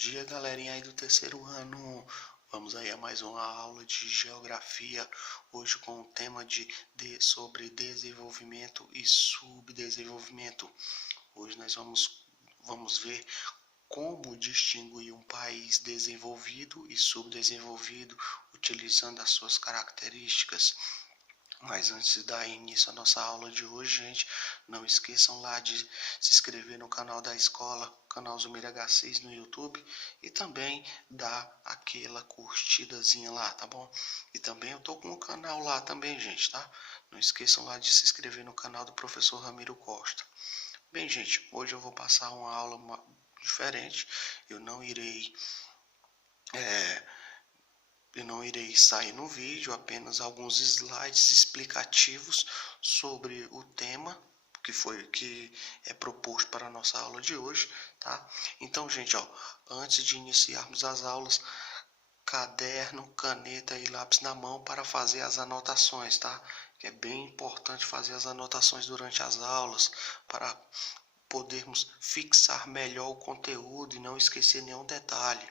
dia, galerinha aí do terceiro ano. Vamos aí a mais uma aula de geografia, hoje com o tema sobre desenvolvimento e subdesenvolvimento. Hoje nós vamos ver como distinguir um país desenvolvido e subdesenvolvido, utilizando as suas características. Mas antes de dar início à nossa aula de hoje, gente, não esqueçam lá de se inscrever no canal da escola, canal Zumir H6 no YouTube, e também dar aquela curtidazinha lá, tá bom? E também eu tô com um canal lá também, gente, tá? Não esqueçam lá de se inscrever no canal do professor Ramiro Costa. Bem, gente, hoje eu vou passar uma aula diferente. Eu não irei sair no vídeo, apenas alguns slides explicativos sobre o tema que é proposto para a nossa aula de hoje, tá? Então, gente, ó, antes de iniciarmos as aulas, caderno, caneta e lápis na mão para fazer as anotações, tá? Que é bem importante fazer as anotações durante as aulas para podermos fixar melhor o conteúdo e não esquecer nenhum detalhe.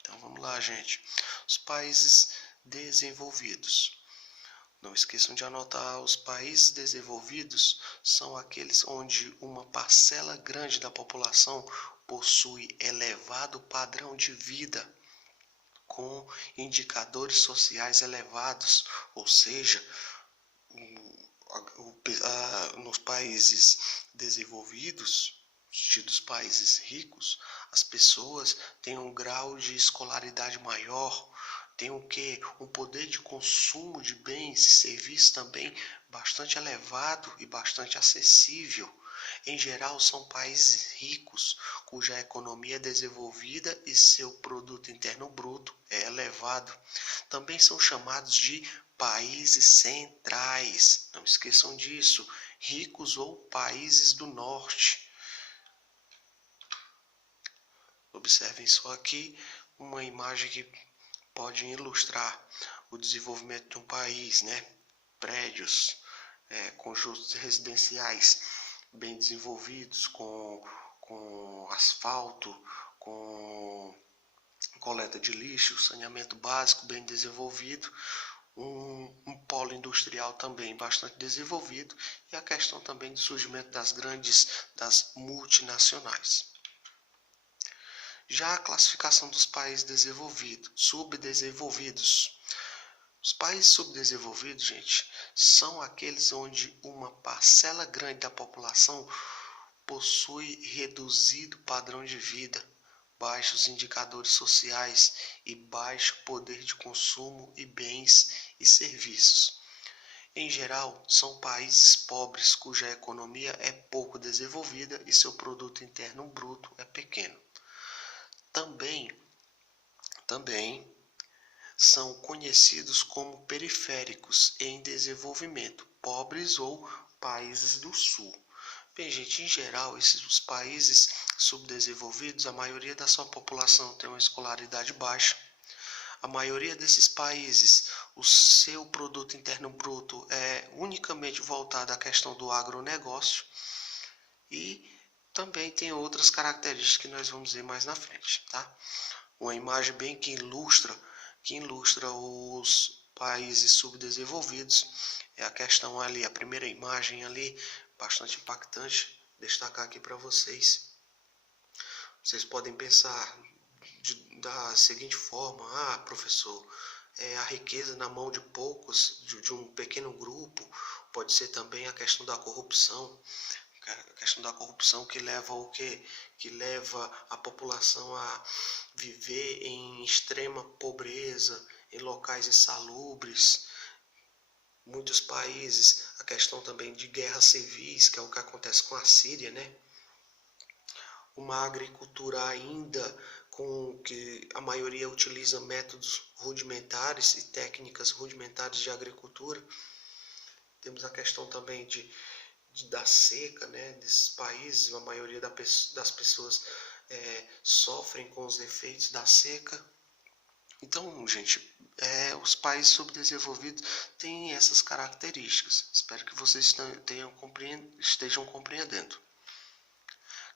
Então vamos lá, gente. Os países desenvolvidos. Não esqueçam de anotar, os países desenvolvidos são aqueles onde uma parcela grande da população possui elevado padrão de vida, com indicadores sociais elevados, ou seja, nos países desenvolvidos, tidos países ricos, as pessoas têm um grau de escolaridade maior, tem um poder de consumo de bens e serviços também bastante elevado e bastante acessível. Em geral, são países ricos, cuja economia é desenvolvida e seu produto interno bruto é elevado. Também são chamados de países centrais. Não esqueçam disso, ricos ou países do norte. Observem só aqui uma imagem que pode ilustrar o desenvolvimento de um país, né? Prédios, conjuntos residenciais bem desenvolvidos, com asfalto, com coleta de lixo, saneamento básico bem desenvolvido, um polo industrial também bastante desenvolvido, e a questão também do surgimento das multinacionais. Já a classificação dos países subdesenvolvidos. Os países subdesenvolvidos, gente, são aqueles onde uma parcela grande da população possui reduzido padrão de vida, baixos indicadores sociais e baixo poder de consumo e bens e serviços. Em geral, são países pobres cuja economia é pouco desenvolvida e seu produto interno bruto é pequeno. Também são conhecidos como periféricos em desenvolvimento, pobres ou países do sul. Bem, gente, em geral, os países subdesenvolvidos, a maioria da sua população tem uma escolaridade baixa. A maioria desses países, o seu produto interno bruto é unicamente voltado à questão do agronegócio, e também tem outras características que nós vamos ver mais na frente, tá? Uma imagem bem que ilustra os países subdesenvolvidos é a questão ali, a primeira imagem ali, bastante impactante, destacar aqui para vocês. Vocês podem pensar da seguinte forma: professor, a riqueza na mão de poucos, de um pequeno grupo. Pode ser também a questão da corrupção. A questão da corrupção que leva ao quê? Que leva a população a viver em extrema pobreza, em locais insalubres. Muitos países, a questão também de guerras civis, que é o que acontece com a Síria, né? Uma agricultura ainda com que a maioria utiliza métodos rudimentares e técnicas rudimentares de agricultura. Temos a questão também da seca, né, desses países. A maioria das pessoas sofrem com os efeitos da seca. Então, gente, os países subdesenvolvidos têm essas características. Espero que vocês estejam compreendendo.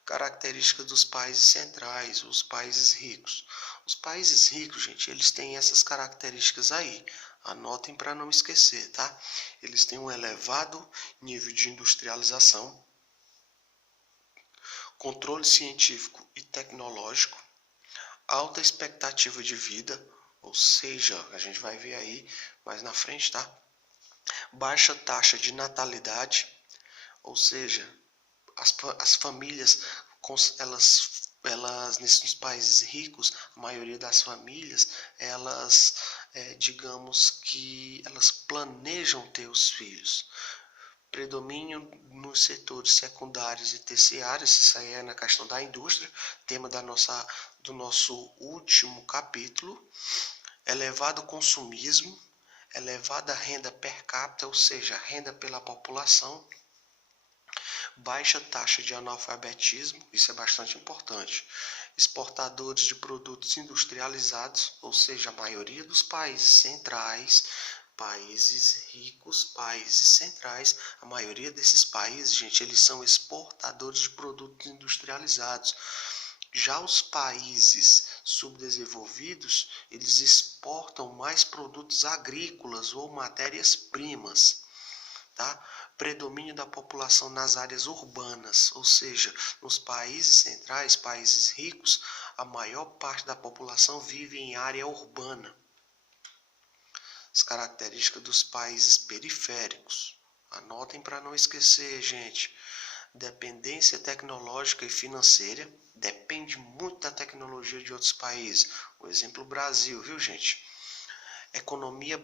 Características dos países centrais, os países ricos. Os países ricos, gente, eles têm essas características aí. Anotem para não esquecer, tá? Eles têm um elevado nível de industrialização, controle científico e tecnológico, alta expectativa de vida, ou seja, a gente vai ver aí mais na frente, tá? Baixa taxa de natalidade, ou seja, as famílias, elas nesses países ricos, a maioria das famílias, elas, digamos que elas planejam ter os filhos. Predomínio nos setores secundários e terciários, isso aí é na questão da indústria, tema do nosso último capítulo. Elevado consumismo, elevada renda per capita, ou seja, renda pela população. Baixa taxa de analfabetismo, isso é bastante importante. Exportadores de produtos industrializados, ou seja, a maioria dos países centrais, países ricos, países centrais, a maioria desses países, gente, eles são exportadores de produtos industrializados. Já os países subdesenvolvidos, eles exportam mais produtos agrícolas ou matérias-primas, tá? Predomínio da população nas áreas urbanas, ou seja, nos países centrais, países ricos, a maior parte da população vive em área urbana. As características dos países periféricos. Anotem para não esquecer, gente. Dependência tecnológica e financeira. Depende muito da tecnologia de outros países. O exemplo, o Brasil, viu, gente? Economia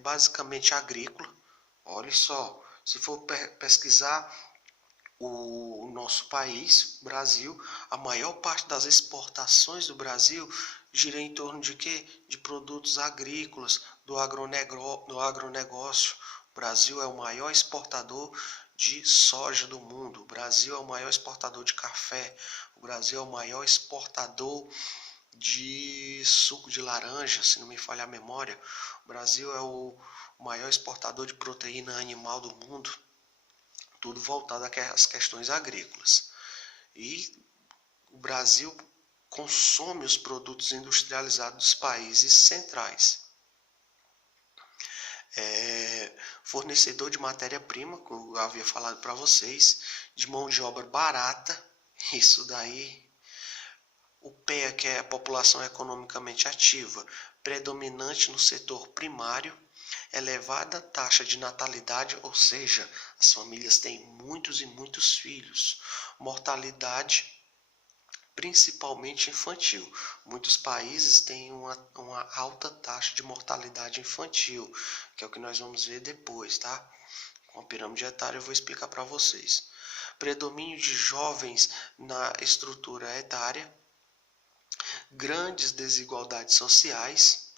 basicamente agrícola. Olha só, se for pesquisar o nosso país, Brasil, a maior parte das exportações do Brasil gira em torno de quê? De produtos agrícolas, do agronegócio. O Brasil é o maior exportador de soja do mundo. O Brasil é o maior exportador de café. O Brasil é o maior exportador de suco de laranja, se não me falha a memória. O Brasil é o maior exportador de proteína animal do mundo. Tudo voltado às questões agrícolas. E o Brasil consome os produtos industrializados dos países centrais. Fornecedor de matéria-prima, como eu havia falado para vocês, de mão de obra barata, isso daí. O PEA, que é a população economicamente ativa, predominante no setor primário, elevada taxa de natalidade, ou seja, as famílias têm muitos e muitos filhos. Mortalidade, principalmente infantil. Muitos países têm uma alta taxa de mortalidade infantil, que é o que nós vamos ver depois, tá? Com a pirâmide etária eu vou explicar para vocês. Predomínio de jovens na estrutura etária, grandes desigualdades sociais,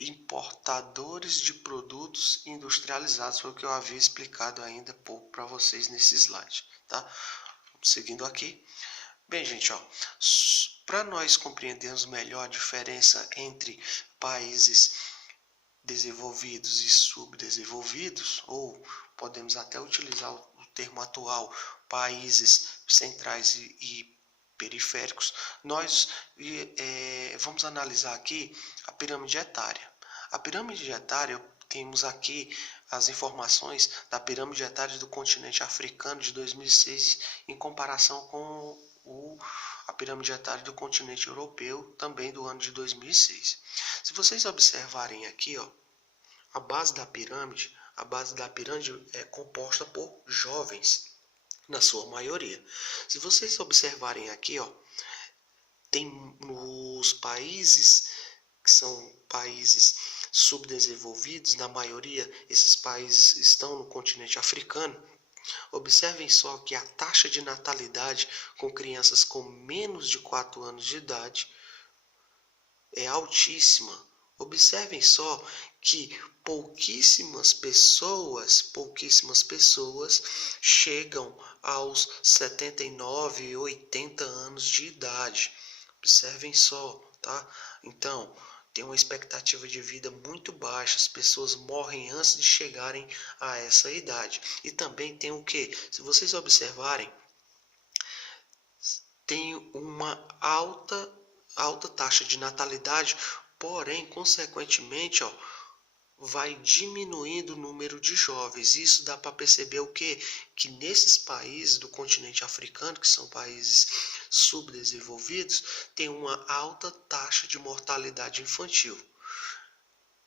importadores de produtos industrializados, foi o que eu havia explicado ainda pouco para vocês nesse slide, tá? Seguindo aqui. Bem, gente, ó, para nós compreendermos melhor a diferença entre países desenvolvidos e subdesenvolvidos, ou podemos até utilizar o termo atual, países centrais e periféricos, nós vamos analisar aqui a pirâmide etária. A pirâmide etária, temos aqui as informações da pirâmide etária do continente africano de 2006 em comparação com a pirâmide etária do continente europeu, também do ano de 2006. Se vocês observarem aqui, ó, a base da pirâmide é composta por jovens, na sua maioria. Se vocês observarem aqui, ó, tem nos países que são países subdesenvolvidos, na maioria esses países estão no continente africano. Observem só que a taxa de natalidade com crianças com menos de 4 anos de idade é altíssima. Observem só que pouquíssimas pessoas chegam aos 79 e 80 anos de idade. Observem só, tá? Então, tem uma expectativa de vida muito baixa, as pessoas morrem antes de chegarem a essa idade. E também tem o que? Se vocês observarem, tem uma alta taxa de natalidade, porém, consequentemente, ó, vai diminuindo o número de jovens. Isso dá para perceber o quê? Que nesses países do continente africano, que são países subdesenvolvidos, tem uma alta taxa de mortalidade infantil.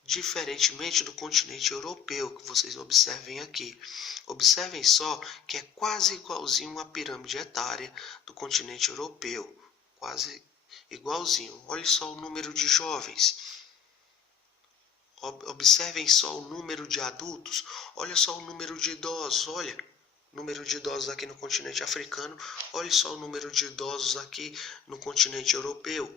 Diferentemente do continente europeu, que vocês observem aqui. Observem só que é quase igualzinho à pirâmide etária do continente europeu. Quase igualzinho. Olha só o número de jovens. Observem só o número de adultos. Olha só o número de idosos. Olha, número de idosos aqui no continente africano. Olha só o número de idosos aqui no continente europeu.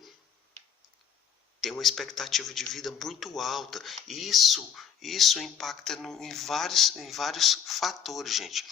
Tem uma expectativa de vida muito alta. Isso impacta em vários fatores, gente.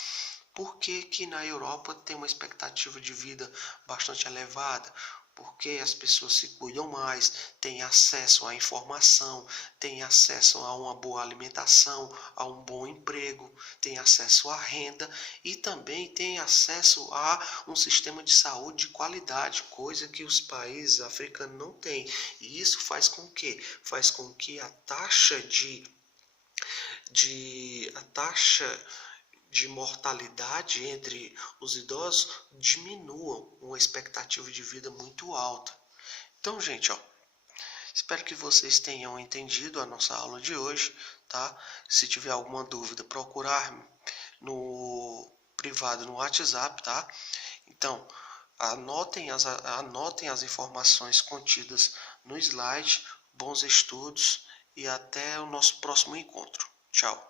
Por que que na Europa tem uma expectativa de vida bastante elevada? Porque as pessoas se cuidam mais, têm acesso à informação, têm acesso a uma boa alimentação, a um bom emprego, têm acesso à renda e também têm acesso a um sistema de saúde de qualidade, coisa que os países africanos não têm. E isso faz com que? Faz com que a taxa de mortalidade entre os idosos diminuam, uma expectativa de vida muito alta. Então, gente, ó, espero que vocês tenham entendido a nossa aula de hoje, tá? Se tiver alguma dúvida, procurar no privado no WhatsApp, tá? Então, anotem as informações contidas no slide. Bons estudos e até o nosso próximo encontro. Tchau.